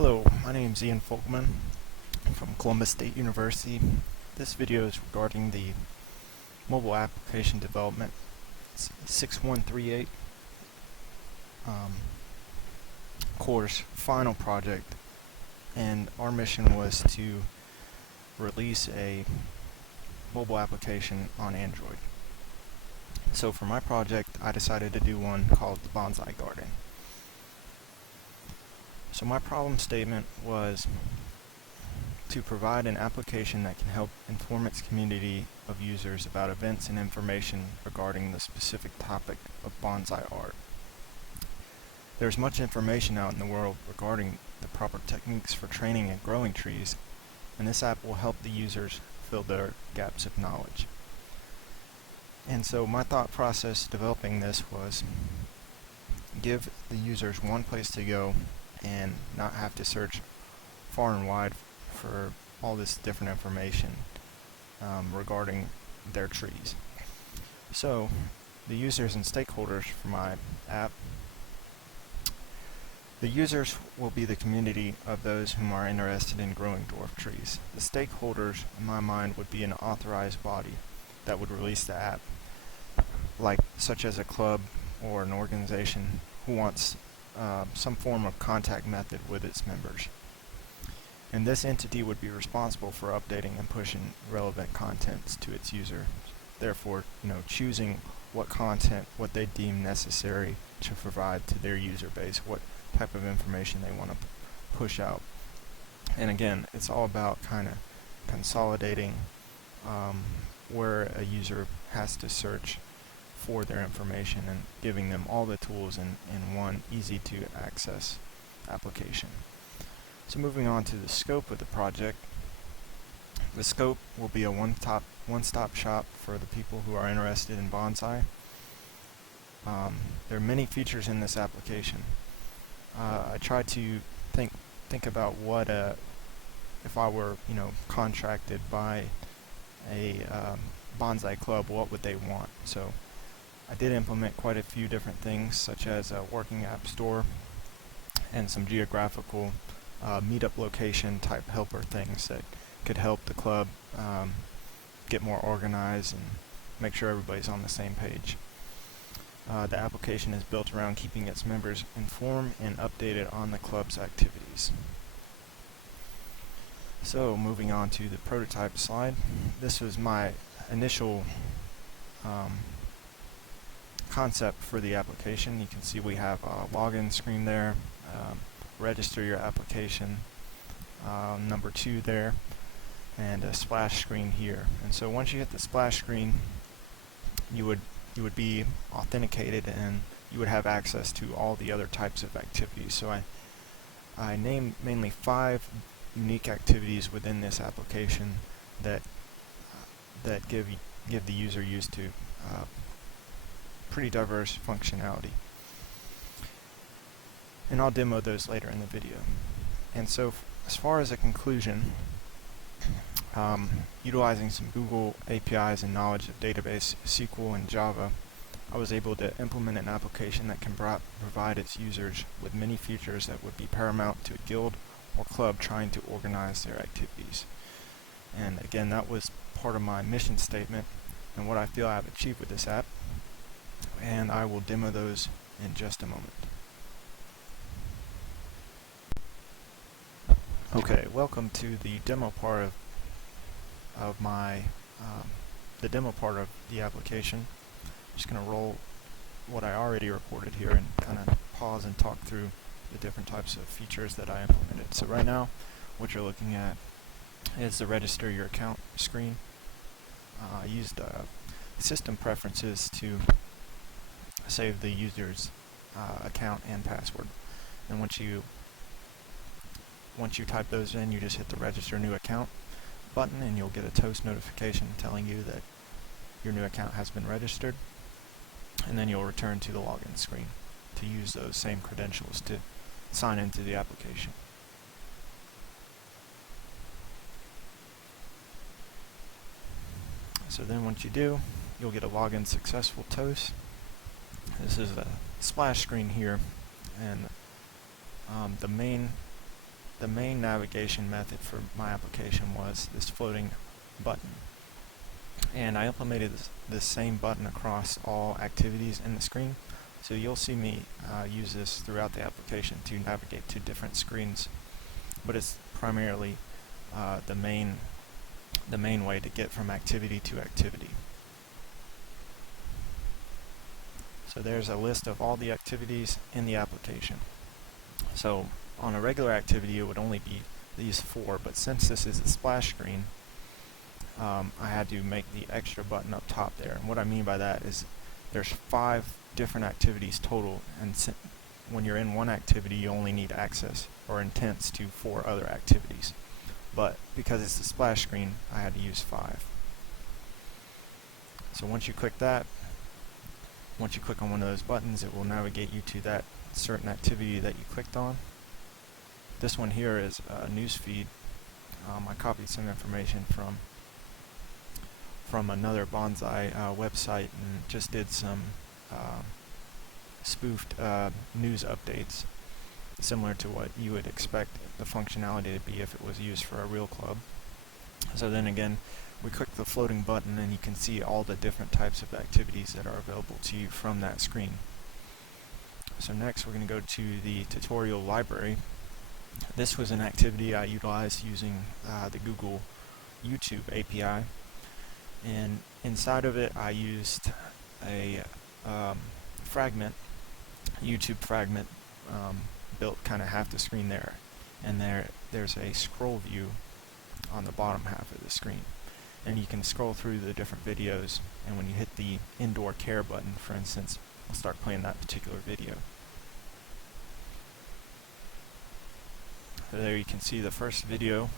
Hello, my name is Ian Folkman from Columbus State University. This video is regarding the mobile application development 6138 course final project, and our mission was to release a mobile application on Android. So for my project, I decided to do one called the Bonsai Garden. So my problem statement was to provide an application that can help inform its community of users about events and information regarding the specific topic of bonsai art. There's much information out in the world regarding the proper techniques for training and growing trees, and this app will help the users fill their gaps of knowledge. And so my thought process developing this was give the users one place to go and not have to search far and wide for all this different information regarding their trees. So the users and stakeholders for my app, the users will be the community of those whom are interested in growing dwarf trees. The stakeholders, in my mind, would be an authorized body that would release the app, such as a club or an organization who wants some form of contact method with its members. And this entity would be responsible for updating and pushing relevant contents to its user. Therefore, choosing what content, what they deem necessary to provide to their user base, what type of information they want to push out. And again, it's all about kind of consolidating where a user has to search for their information and giving them all the tools in one easy to access application. So moving on to the scope of the project. The scope will be a one-stop shop for the people who are interested in bonsai. There are many features in this application. I tried to think about what if I were contracted by a bonsai club, what would they want? So I did implement quite a few different things, such as a working app store and some geographical meetup location type helper things that could help the club get more organized and make sure everybody's on the same page. The application is built around keeping its members informed and updated on the club's activities. So moving on to the prototype slide. This was my initial concept for the application. You can see we have a login screen there, register your application, number 2 there, and a splash screen here. And so once you hit the splash screen, you would be authenticated and you would have access to all the other types of activities. So I named mainly 5 unique activities within this application that give the user use to pretty diverse functionality. And I'll demo those later in the video. And so as far as a conclusion, utilizing some Google APIs and knowledge of database, SQL, and Java, I was able to implement an application that can provide its users with many features that would be paramount to a guild or club trying to organize their activities. And again, that was part of my mission statement and what I feel I have achieved with this app, and I will demo those in just a moment. Okay, welcome to the demo part of the demo part of the application. I'm just going to roll what I already recorded here and kind of pause and talk through the different types of features that I implemented. So right now, what you're looking at is the register your account screen. I used system preferences to save the user's account and password. And once you type those in, you just hit the register new account button and you'll get a toast notification telling you that your new account has been registered, and then you'll return to the login screen to use those same credentials to sign into the application. So then once you do, you'll get a login successful toast. This is a splash screen here, and the main the main navigation method for my application was this floating button. And I implemented this same button across all activities in the screen. So you'll see me use this throughout the application to navigate to different screens, but it's primarily the main way to get from activity to activity. So there's a list of all the activities in the application. So on a regular activity it would only be these 4, but since this is a splash screen, I had to make the extra button up top there. And what I mean by that is there's 5 different activities total, and when you're in one activity you only need access or intents to 4 other activities. But because it's a splash screen, I had to use 5. So once you click on one of those buttons, it will navigate you to that certain activity that you clicked on. This one here is a news feed. I copied some information from another bonsai website and just did some spoofed news updates, similar to what you would expect the functionality to be if it was used for a real club. So then again, we click the floating button and you can see all the different types of activities that are available to you from that screen. So next we're going to go to the tutorial library. This was an activity I utilized using the Google YouTube API, and inside of it I used a fragment, YouTube fragment, built kind of half the screen there, and there's a scroll view on the bottom half of the screen, and you can scroll through the different videos, and when you hit the indoor care button, for instance, I'll start playing that particular video. So there you can see the first video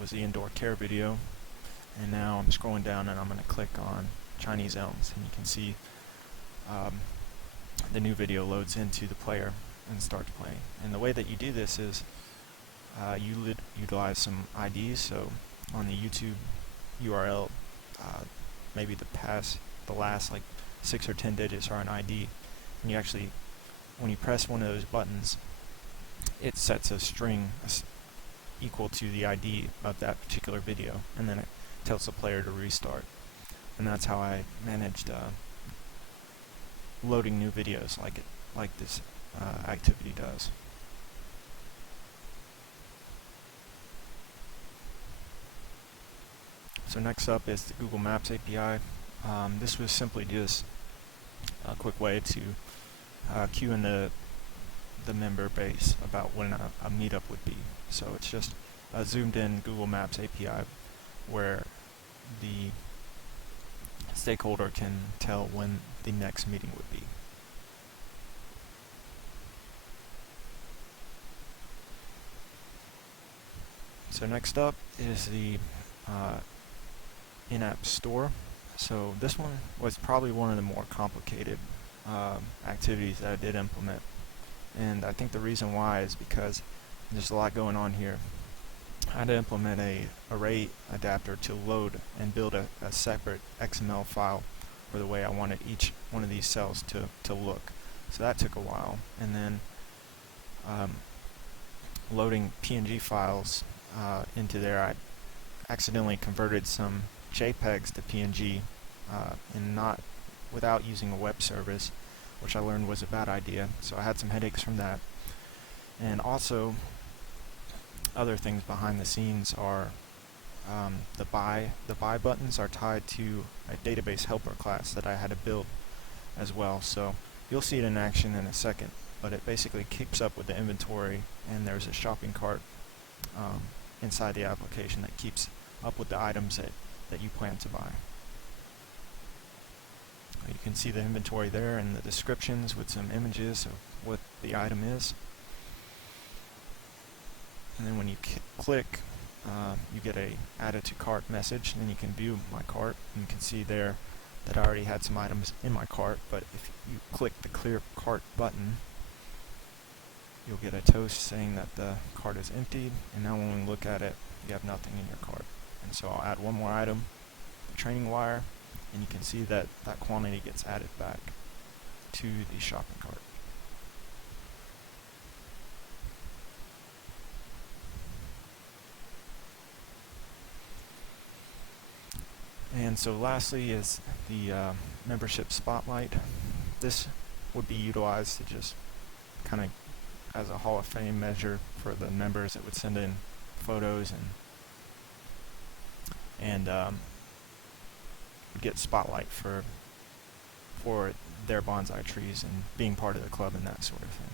was the indoor care video, and now I'm scrolling down and I'm going to click on Chinese elms, and you can see the new video loads into the player and starts playing. And the way that you do this is you utilize some IDs. So on the YouTube URL, maybe the last like 6 or 10 digits are an ID, and you actually, when you press one of those buttons, it sets a string equal to the ID of that particular video, and then it tells the player to restart. And that's how I managed loading new videos like this activity does. So next up is the Google Maps API. This was simply just a quick way to queue in the member base about when a meetup would be. So it's just a zoomed in Google Maps API where the stakeholder can tell when the next meeting would be. So next up is the in-app store. So this one was probably one of the more complicated activities that I did implement, and I think the reason why is because there's a lot going on here. I had to implement a array adapter to load and build a separate XML file for the way I wanted each one of these cells to look. So that took a while, and then loading PNG files into there, I accidentally converted some JPEGs to PNG and not without using a web service, which I learned was a bad idea. So I had some headaches from that. And also, other things behind the scenes are the buy buttons are tied to a database helper class that I had to build as well. So you'll see it in action in a second, but it basically keeps up with the inventory, and there's a shopping cart inside the application that keeps up with the items that you plan to buy. You can see the inventory there and the descriptions with some images of what the item is. And then when you click, you get a added to cart message, and then you can view my cart, and you can see there that I already had some items in my cart. But if you click the clear cart button, you'll get a toast saying that the cart is emptied, and now when we look at it, you have nothing in your cart. And so I'll add one more item, the training wire, and you can see that that quantity gets added back to the shopping cart. And so lastly is the membership spotlight. This would be utilized to just kind of as a Hall of Fame measure for the members that would send in photos and get spotlight for their bonsai trees and being part of the club and that sort of thing.